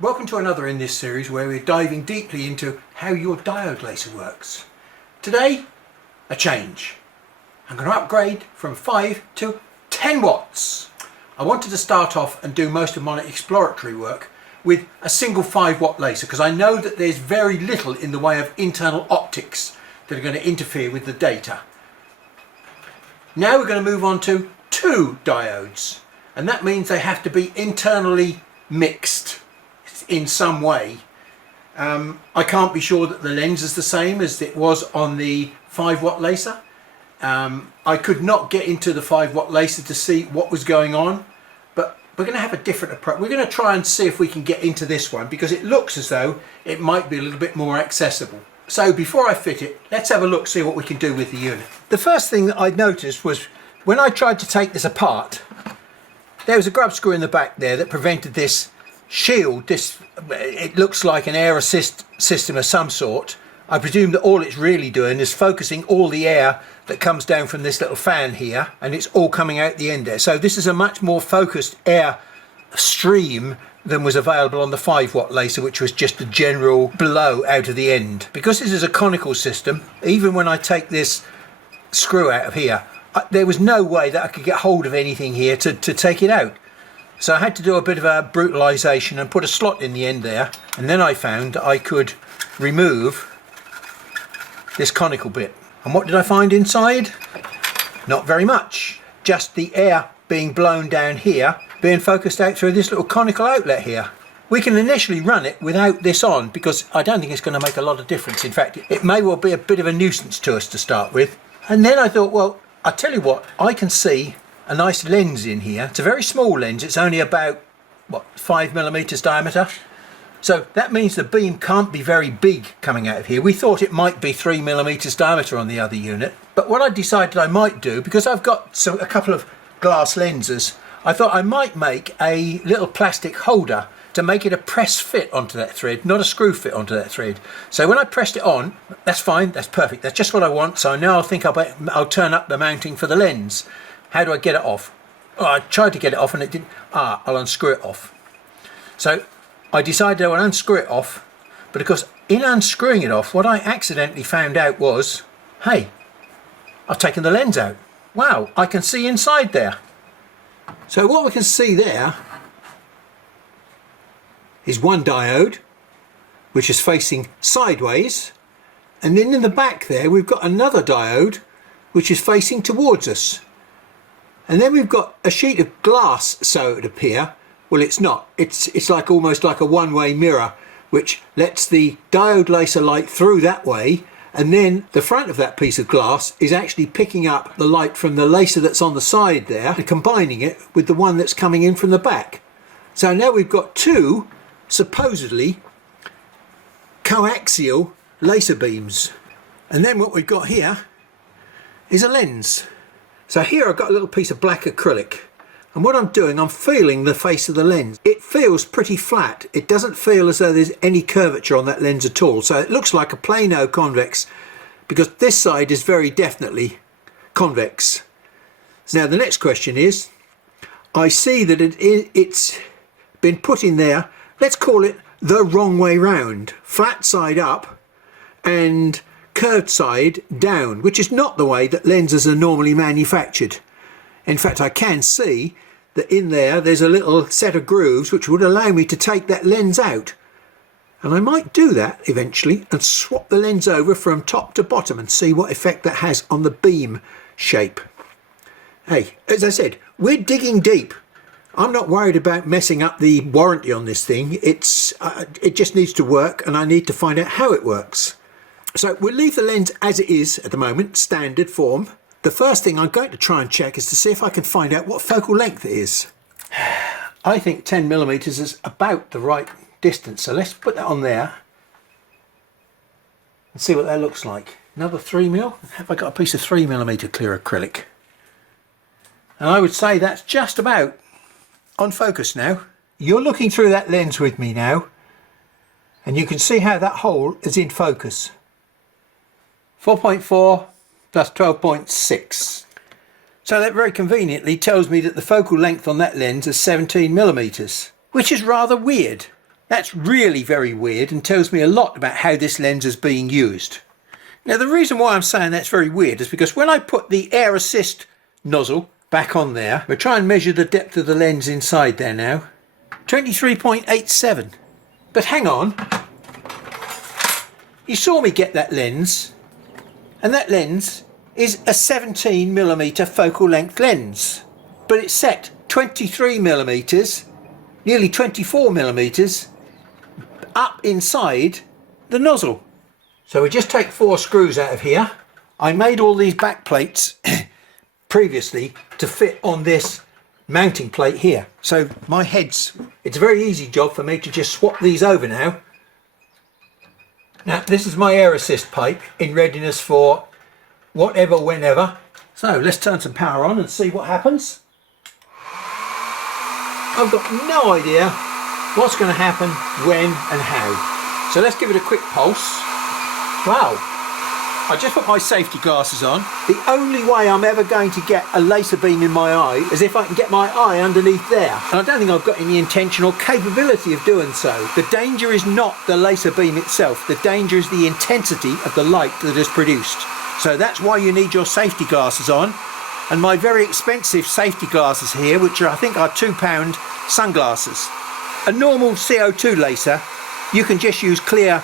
Welcome to another in this series where we're diving deeply into how your diode laser works. Today, a change. I'm going to upgrade from 5 to 10 watts. I wanted to start off and do most of my exploratory work with a single 5 watt laser because I know that there's very little in the way of internal optics that are going to interfere with the data. Now we're going to move on to 2 diodes, and that means they have to be internally mixed in some way. I can't be sure that the lens is the same as it was on the 5 watt laser. I could not get into the 5 watt laser to see what was going on, but we're going to have a different approach. We're going to try and see if we can get into this one because it looks as though it might be a little bit more accessible. So before I fit it, let's have a look, see what we can do with the unit. The first thing that I noticed was when I tried to take this apart, there was a grub screw in the back there that prevented this shield. It looks like an air assist system of some sort. I presume that all it's really doing is focusing all the air that comes down from this little fan here, and it's all coming out the end there. So this is a much more focused air stream than was available on the 5 watt laser, which was just a general blow out of the end. Because this is a conical system, even when I take this screw out of here, there was no way that I could get hold of anything here to take it out. So I had to do a bit of a brutalisation and put a slot in the end there, and then I found that I could remove this conical bit. And what did I find inside? Not very much, just the air being blown down here, being focused out through this little conical outlet here. We can initially run it without this on because I don't think it's going to make a lot of difference. In fact, it may well be a bit of a nuisance to us to start with. And then I thought, well, I'll tell you what, I can see a nice lens in here. It's a very small lens. It's only about, 5mm diameter. So that means the beam can't be very big coming out of here. We thought it might be 3mm diameter on the other unit. But what I decided I might do, because I've got a couple of glass lenses, I thought I might make a little plastic holder to make it a press fit onto that thread, not a screw fit onto that thread. So when I pressed it on, that's fine, that's perfect, that's just what I want. So now I think I'll turn up the mounting for the lens. How do I get it off? Oh, I tried to get it off and it didn't. I'll unscrew it off. So I decided I would unscrew it off, but because in unscrewing it off, what I accidentally found out was, hey, I've taken the lens out. Wow, I can see inside there. So what we can see there is one diode, which is facing sideways, and then in the back there we've got another diode, which is facing towards us. And then we've got a sheet of glass, so it would appear. Well, it's not. It's like almost like a one-way mirror, which lets the diode laser light through that way, and then the front of that piece of glass is actually picking up the light from the laser that's on the side there and combining it with the one that's coming in from the back. So now we've got 2 supposedly coaxial laser beams. And then what we've got here is a lens. So here I've got a little piece of black acrylic, and what I'm doing, I'm feeling the face of the lens. It feels pretty flat. It doesn't feel as though there's any curvature on that lens at all. So it looks like a plano convex because this side is very definitely convex. Now the next question is, I see that it's been put in there, let's call it the wrong way round, flat side up and curved side down, which is not the way that lenses are normally manufactured. In fact, I can see that in there's a little set of grooves which would allow me to take that lens out. And I might do that eventually and swap the lens over from top to bottom and see what effect that has on the beam shape. Hey, as I said, we're digging deep. I'm not worried about messing up the warranty on this thing. It just needs to work, and I need to find out how it works. So we'll leave the lens as it is at the moment, standard form. The first thing I'm going to try and check is to see if I can find out what focal length it is. I think 10mm is about the right distance, so let's put that on there and see what that looks like. Another 3mm. Have I got a piece of 3mm clear acrylic? And I would say that's just about on focus now. You're looking through that lens with me now, and you can see how that hole is in focus. 4.4 plus 12.6. So that very conveniently tells me that the focal length on that lens is 17mm, which is rather weird. That's really very weird and tells me a lot about how this lens is being used. Now the reason why I'm saying that's very weird is because when I put the air assist nozzle back on there, we'll try and measure the depth of the lens inside there now. 23.87. But hang on, you saw me get that lens, and that lens is a 17mm focal length lens, but it's set 23mm, nearly 24mm up inside the nozzle. So we just take 4 screws out of here. I made all these back plates previously to fit on this mounting plate here. So my heads, it's a very easy job for me to just swap these over now. Now this is my air assist pipe in readiness for whatever, whenever. So let's turn some power on and see what happens. I've got no idea what's going to happen, when and how. So let's give it a quick pulse. Wow, I just put my safety glasses on. The only way I'm ever going to get a laser beam in my eye is if I can get my eye underneath there. And I don't think I've got any intention or capability of doing so. The danger is not the laser beam itself. The danger is the intensity of the light that is produced. So that's why you need your safety glasses on. And my very expensive safety glasses here, which I think are £2 sunglasses. A normal CO2 laser, you can just use clear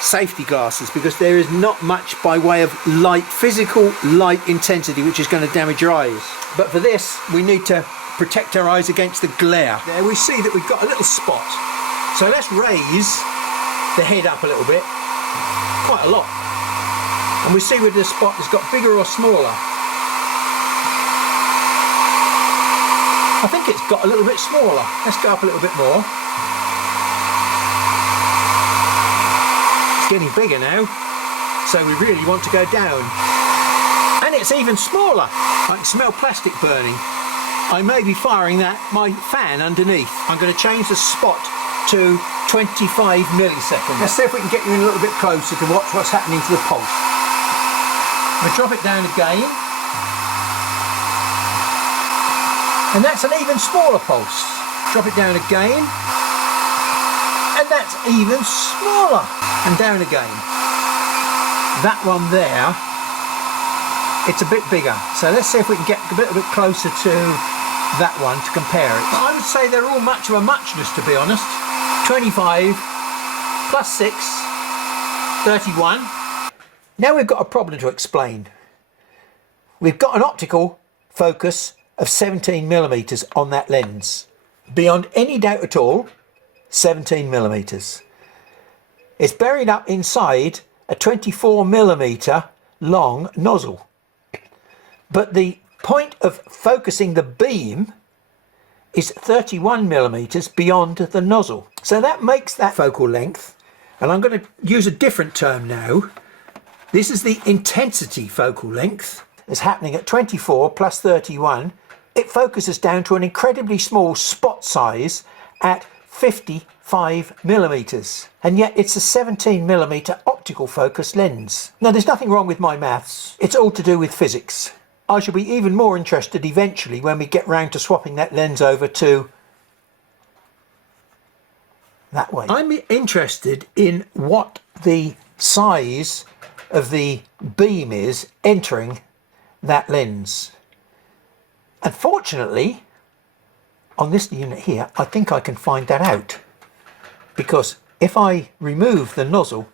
safety glasses because there is not much by way of light, physical light intensity, which is going to damage your eyes. But for this, we need to protect our eyes against the glare. There we see that we've got a little spot. So let's raise the head up a little bit, quite a lot. And we see whether the spot has got bigger or smaller. I think it's got a little bit smaller. Let's go up a little bit more. It's getting bigger now, so we really want to go down. And it's even smaller. I can smell plastic burning. I may be firing my fan underneath. I'm going to change the spot to 25 milliseconds. Let's see if we can get you in a little bit closer to watch what's happening to the pulse. I'm going to drop it down again. And that's an even smaller pulse. Drop it down again. And that's even smaller. And down again. That one there, it's a bit bigger. So let's see if we can get a little bit closer to that one to compare it. I would say they're all much of a muchness, to be honest. 25 plus 6, 31. Now we've got a problem to explain. We've got an optical focus of 17mm on that lens. Beyond any doubt at all, 17mm. It's buried up inside a 24mm long nozzle. But the point of focusing the beam is 31mm beyond the nozzle. So that makes that focal length, and I'm going to use a different term now. This is the intensity focal length. It's happening at 24 plus 31. It focuses down to an incredibly small spot size at 55mm, and yet it's a 17mm optical focus lens. Now there's nothing wrong with my maths, it's all to do with physics. I shall be even more interested eventually when we get round to swapping that lens over to that way. I'm interested in what the size of the beam is entering that lens. Unfortunately, on this unit here, I think I can find that out, because if I remove the nozzle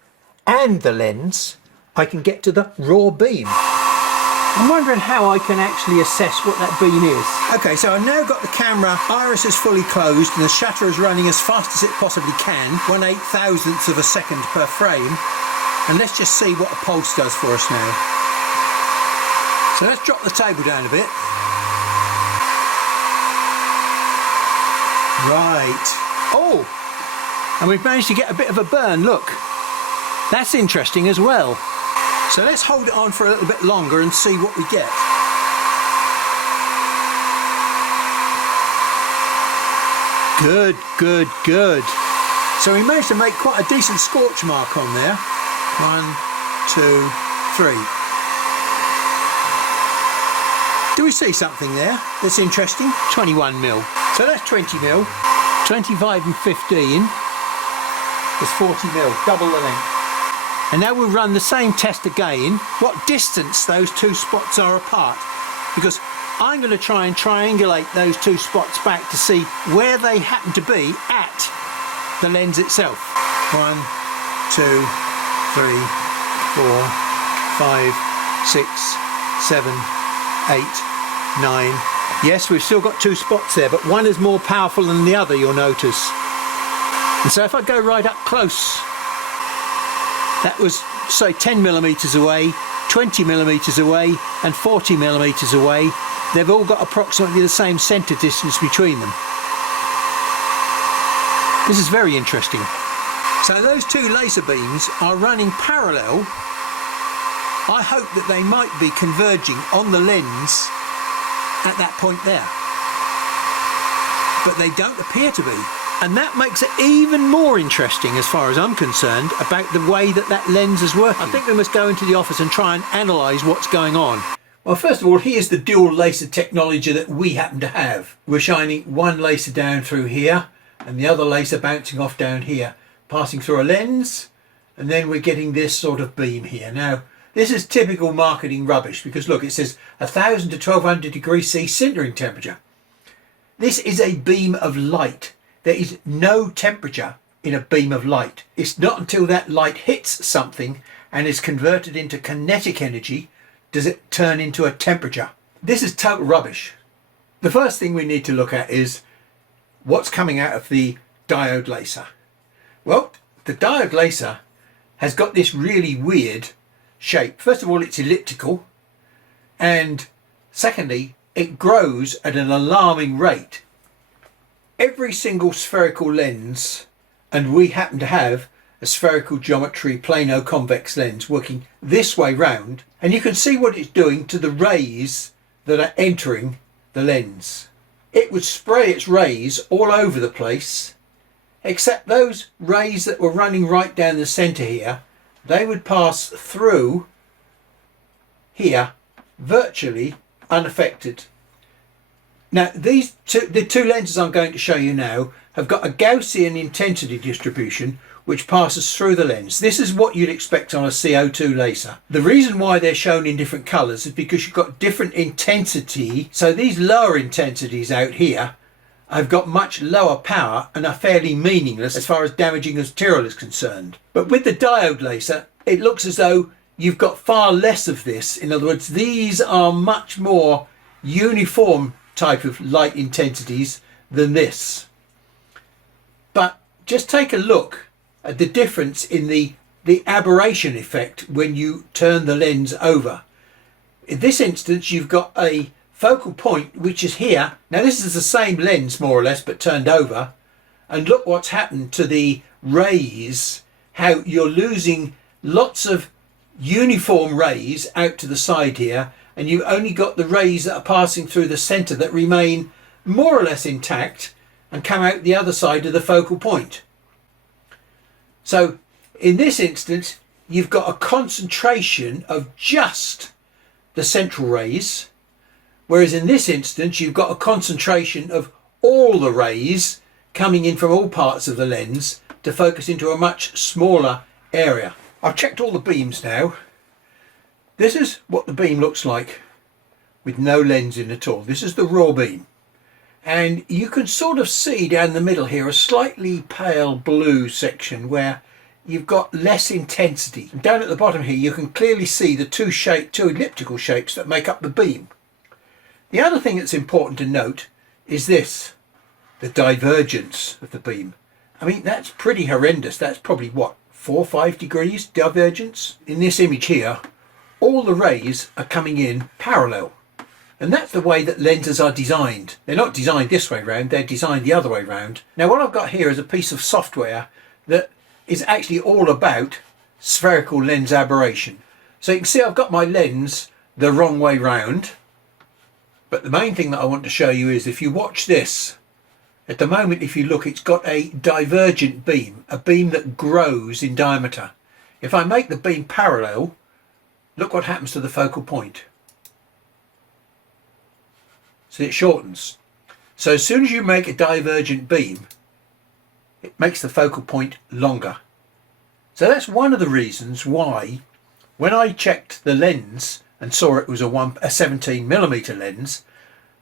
and the lens, I can get to the raw beam. I'm wondering how I can actually assess what that beam is. Okay, so I've now got the camera, iris is fully closed and the shutter is running as fast as it possibly can, 1/8,000th of a second per frame, and let's just see what a pulse does for us now. So let's drop the table down a bit. Right. Oh, and we've managed to get a bit of a burn, look. That's interesting as well. So let's hold it on for a little bit longer and see what we get. Good, good, good. So we managed to make quite a decent scorch mark on there. 1, 2, 3. Do we see something there that's interesting? 21mm. So that's 20mm, 25 and 15. is 40 mil, double the length. And now we'll run the same test again, what distance those two spots are apart, because I'm going to try and triangulate those two spots back to see where they happen to be at the lens itself. 1, 2, 3, 4, 5, 6, 7, 8, 9. Yes, we've still got two spots there, but one is more powerful than the other, you'll notice. And so if I go right up close, that was, say, 10 millimeters away, 20 millimeters away, and 40 millimeters away. They've all got approximately the same center distance between them. This is very interesting. So those two laser beams are running parallel. I hope that they might be converging on the lens at that point there. But they don't appear to be. And that makes it even more interesting, as far as I'm concerned, about the way that that lens is working. I think we must go into the office and try and analyse what's going on. Well, first of all, here's the dual laser technology that we happen to have. We're shining one laser down through here and the other laser bouncing off down here, passing through a lens, and then we're getting this sort of beam here. Now, this is typical marketing rubbish because look, it says 1000 to 1200 degrees C sintering temperature. This is a beam of light. There is no temperature in a beam of light. It's not until that light hits something and is converted into kinetic energy does it turn into a temperature. This is total rubbish. The first thing we need to look at is what's coming out of the diode laser. Well, the diode laser has got this really weird shape. First of all, it's elliptical, and secondly, it grows at an alarming rate. Every single spherical lens, and we happen to have a spherical geometry plano-convex lens working this way round, and you can see what it's doing to the rays that are entering the lens. It would spray its rays all over the place, except those rays that were running right down the centre here, they would pass through here virtually unaffected. Now, the two lenses I'm going to show you now have got a Gaussian intensity distribution which passes through the lens. This is what you'd expect on a CO2 laser. The reason why they're shown in different colours is because you've got different intensity. So these lower intensities out here have got much lower power and are fairly meaningless as far as damaging the material is concerned. But with the diode laser, it looks as though you've got far less of this. In other words, these are much more uniform type of light intensities than this. But just take a look at the difference in the aberration effect when you turn the lens over. In this instance, you've got a focal point which is here. Now this is the same lens more or less but turned over, and look what's happened to the rays, how you're losing lots of uniform rays out to the side here, and you only got the rays that are passing through the centre that remain more or less intact and come out the other side of the focal point. So in this instance, you've got a concentration of just the central rays, whereas in this instance, you've got a concentration of all the rays coming in from all parts of the lens to focus into a much smaller area. I've checked all the beams now. This is what the beam looks like with no lens in at all. This is the raw beam. And you can sort of see down the middle here a slightly pale blue section where you've got less intensity. And down at the bottom here you can clearly see the two elliptical shapes that make up the beam. The other thing that's important to note is this, the divergence of the beam. I mean, that's pretty horrendous. That's probably what, 4 or 5 degrees divergence? In this image here, all the rays are coming in parallel. And that's the way that lenses are designed. They're not designed this way round, they're designed the other way round. Now what I've got here is a piece of software that is actually all about spherical lens aberration. So you can see I've got my lens the wrong way round. But the main thing that I want to show you is if you watch this, at the moment if you look, it's got a divergent beam, a beam that grows in diameter. If I make the beam parallel, look what happens to the focal point. So it shortens. So as soon as you make a divergent beam, it makes the focal point longer. So that's one of the reasons why when I checked the lens and saw it was a 17mm lens,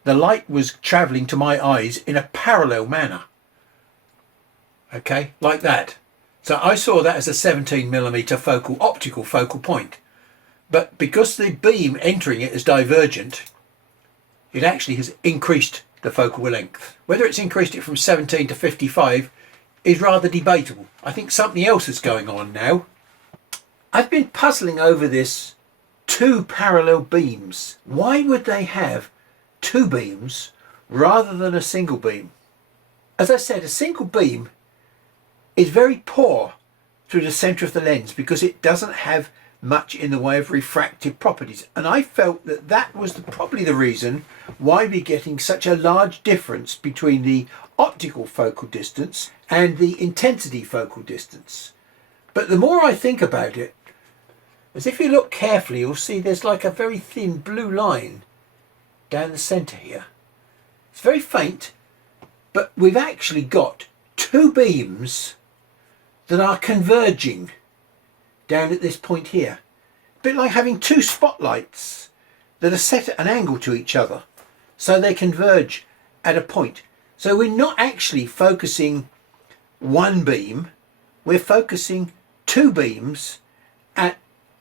the light was travelling to my eyes in a parallel manner. Okay, like that. So I saw that as a 17mm optical focal point. But because the beam entering it is divergent, it actually has increased the focal length. Whether it's increased it from 17 to 55 is rather debatable. I think something else is going on now. I've been puzzling over this two parallel beams. Why would they have two beams rather than a single beam? As I said, a single beam is very poor through the centre of the lens because it doesn't have much in the way of refractive properties, and I felt that that was probably the reason why we're getting such a large difference between the optical focal distance and the intensity focal distance. But the more I think about it, as if you look carefully, you'll see there's like a very thin blue line down the centre here. It's very faint, but we've actually got two beams that are converging down at this point here. A bit like having two spotlights that are set at an angle to each other, so they converge at a point. So we're not actually focusing one beam, we're focusing two beams at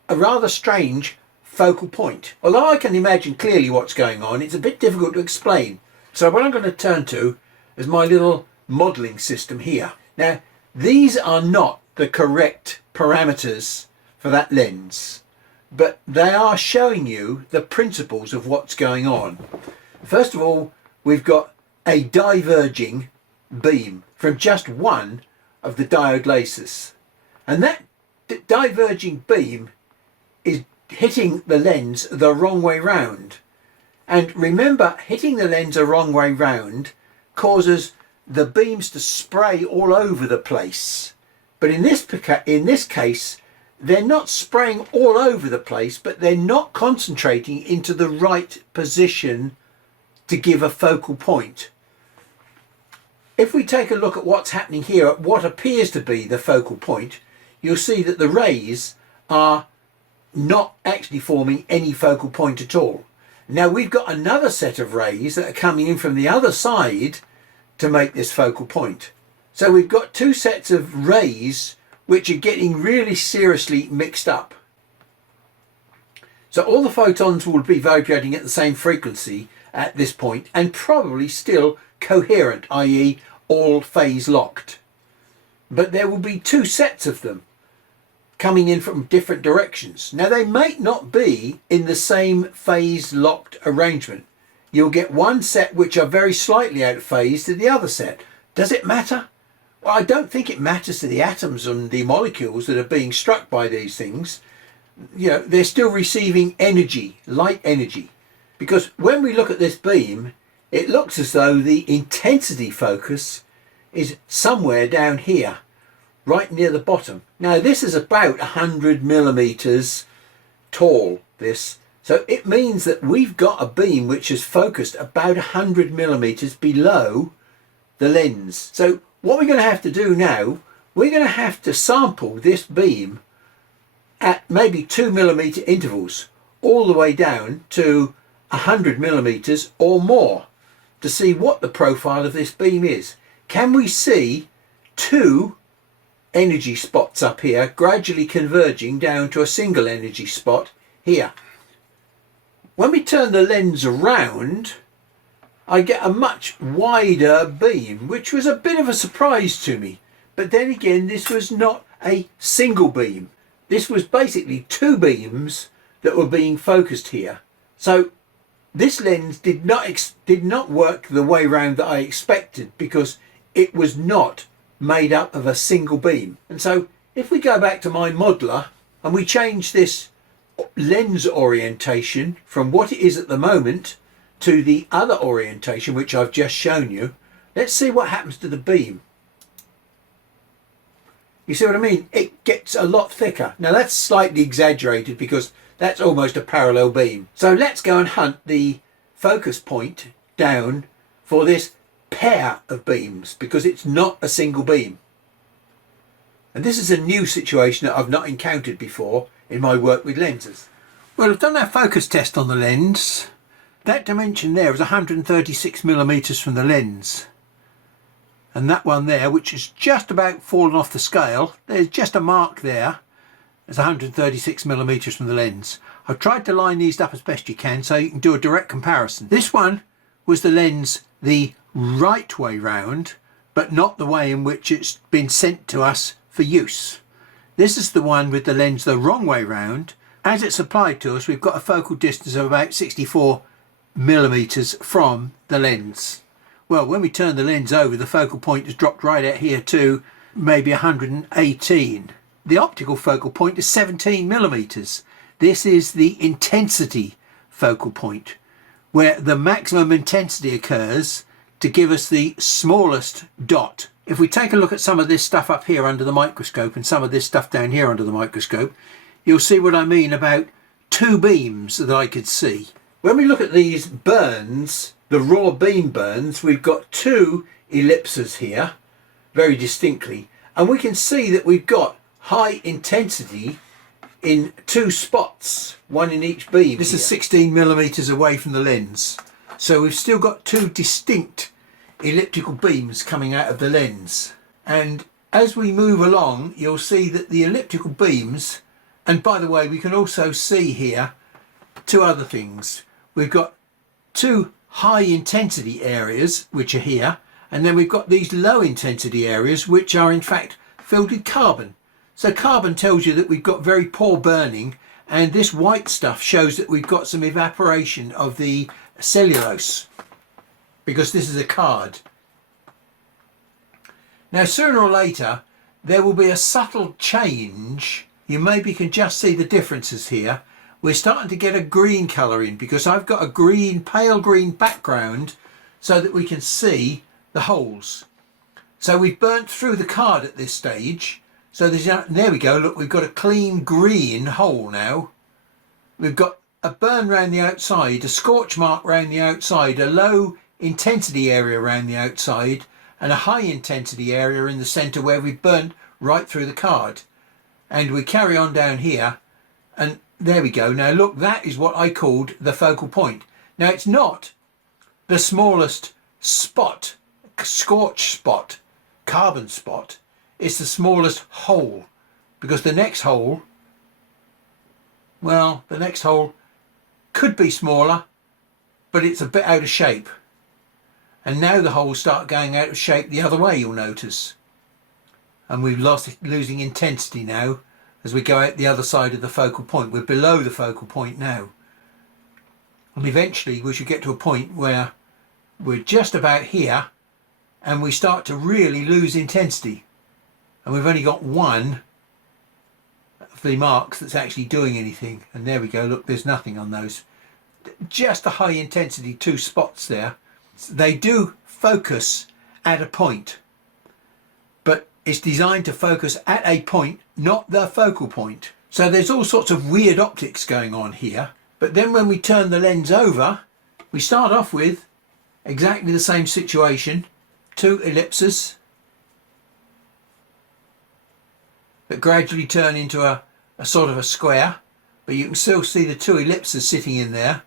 a rather strange focal point. Although I can imagine clearly what's going on, it's a bit difficult to explain. So what I'm going to turn to is my little modelling system here. Now, these are not the correct parameters for that lens, but they are showing you the principles of what's going on. First of all, we've got a diverging beam from just one of the diode lasers, and that diverging beam is hitting the lens the wrong way round. And remember, hitting the lens the wrong way round causes the beams to spray all over the place. But in this case, they're not spraying all over the place, but they're not concentrating into the right position to give a focal point. If we take a look at what's happening here at what appears to be the focal point, you'll see that the rays are not actually forming any focal point at all. Now we've got another set of rays that are coming in from the other side to make this focal point. So we've got two sets of rays which are getting really seriously mixed up. So all the photons will be vibrating at the same frequency at this point and probably still coherent, i.e. all phase locked. But there will be two sets of them coming in from different directions. Now they might not be in the same phase locked arrangement. You'll get one set which are very slightly out of phase to the other set. Does it matter? Well, I don't think it matters to the atoms and the molecules that are being struck by these things. You know, they're still receiving energy, light energy. Because when we look at this beam, it looks as though the intensity focus is somewhere down here, right near the bottom. Now this is about 100mm tall, this. So it means that we've got a beam which is focused about 100mm below the lens. So what we're going to have to do now, we're going to have to sample this beam at maybe 2mm intervals all the way down to 100mm or more to see what the profile of this beam is. Can we see two energy spots up here gradually converging down to a single energy spot here? When we turn the lens around, I get a much wider beam, which was a bit of a surprise to me. But then again, this was not a single beam. This was basically two beams that were being focused here. So this lens did not work the way round that I expected, because it was not made up of a single beam. And so if we go back to my modeler and we change this lens orientation from what it is at the moment to the other orientation which I've just shown you, let's see what happens to the beam. You see what I mean? It gets a lot thicker. Now that's slightly exaggerated because that's almost a parallel beam. So let's go and hunt the focus point down for this pair of beams, because it's not a single beam. And this is a new situation that I've not encountered before in my work with lenses. Well, I've done our focus test on the lens. That dimension there is 136 millimeters from the lens. And that one there, which is just about fallen off the scale, there's just a mark there, is 136 millimeters from the lens. I've tried to line these up as best you can so you can do a direct comparison. This one was the lens the right way round, but not the way in which it's been sent to us for use. This is the one with the lens the wrong way round. As it's applied to us, we've got a focal distance of about 64 millimeters from the lens. Well, when we turn the lens over, the focal point has dropped right out here to maybe 118. The optical focal point is 17 millimeters. This is the intensity focal point, where the maximum intensity occurs to give us the smallest dot. If we take a look at some of this stuff up here under the microscope and some of this stuff down here under the microscope, you'll see what I mean about two beams that I could see. When we look at these burns, the raw beam burns, we've got two ellipses here, very distinctly, and we can see that we've got high intensity in two spots, one in each beam. This is 16 millimeters away from the lens, so we've still got two distinct elliptical beams coming out of the lens. And as we move along, you'll see that the elliptical beams, and by the way, we can also see here two other things. We've got two high intensity areas which are here, and then we've got these low intensity areas which are in fact filled with carbon. So carbon tells you that we've got very poor burning, and this white stuff shows that we've got some evaporation of the cellulose, because this is a card. Now sooner or later there will be a subtle change. You maybe can just see the differences here. We're starting to get a green colour in because I've got a green, pale green background so that we can see the holes. So we've burnt through the card at this stage. So there we go, look, we've got a clean green hole now. We've got a burn around the outside, a scorch mark around the outside, a low intensity area around the outside, and a high intensity area in the centre where we've burnt right through the card. And we carry on down here, and there we go. Now look, that is what I called the focal point. Now it's not the smallest spot, scorch spot, carbon spot. It's the smallest hole, because the next hole, well, the next hole could be smaller, but it's a bit out of shape. And now the holes start going out of shape the other way, you'll notice. And we've losing intensity now as we go out the other side of the focal point. We're below the focal point now. And eventually we should get to a point where we're just about here and we start to really lose intensity. And we've only got one of the marks that's actually doing anything. And there we go, look, there's nothing on those. Just a high intensity two spots there. They do focus at a point, but it's designed to focus at a point, not the focal point. So there's all sorts of weird optics going on here. But then when we turn the lens over, we start off with exactly the same situation. Two ellipses that gradually turn into a sort of a square, but you can still see the two ellipses sitting in there.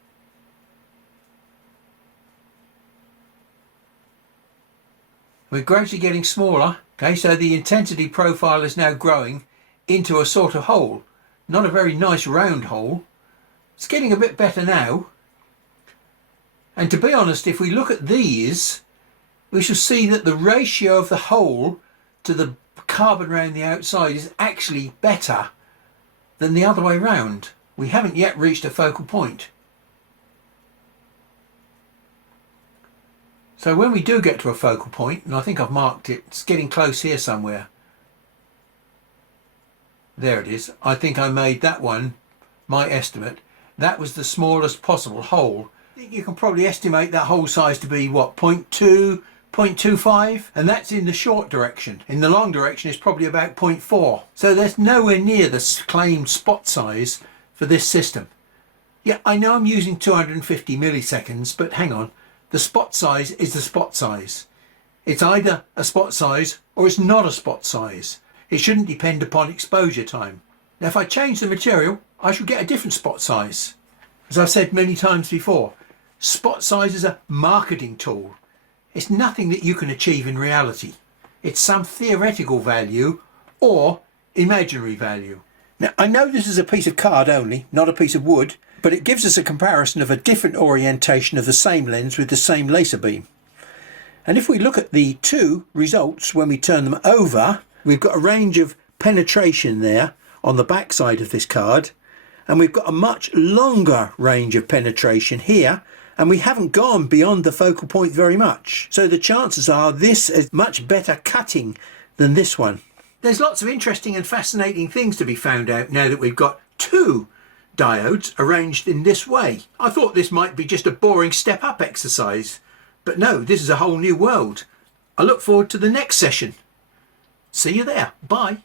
We're gradually getting smaller. Okay, so the intensity profile is now growing into a sort of hole. Not a very nice round hole. It's getting a bit better now. And to be honest, if we look at these, we shall see that the ratio of the hole to the carbon around the outside is actually better than the other way round. We haven't yet reached a focal point. So when we do get to a focal point, and I think I've marked it, it's getting close here somewhere. There it is. I think I made that one, my estimate. That was the smallest possible hole. I think you can probably estimate that hole size to be, what, 0.2, 0.25? And that's in the short direction. In the long direction, it's probably about 0.4. So there's nowhere near the claimed spot size for this system. Yeah, I know I'm using 250 milliseconds, but hang on. The spot size is the spot size. It's either a spot size or it's not a spot size. It shouldn't depend upon exposure time. Now if I change the material, I should get a different spot size. As I've said many times before, spot size is a marketing tool. It's nothing that you can achieve in reality. It's some theoretical value or imaginary value. Now I know this is a piece of card only, not a piece of wood, but it gives us a comparison of a different orientation of the same lens with the same laser beam. And if we look at the two results when we turn them over, we've got a range of penetration there on the back side of this card, and we've got a much longer range of penetration here, and we haven't gone beyond the focal point very much. So the chances are this is much better cutting than this one. There's lots of interesting and fascinating things to be found out now that we've got two diodes arranged in this way. I thought this might be just a boring step-up exercise, but no, this is a whole new world. I look forward to the next session. See you there. Bye.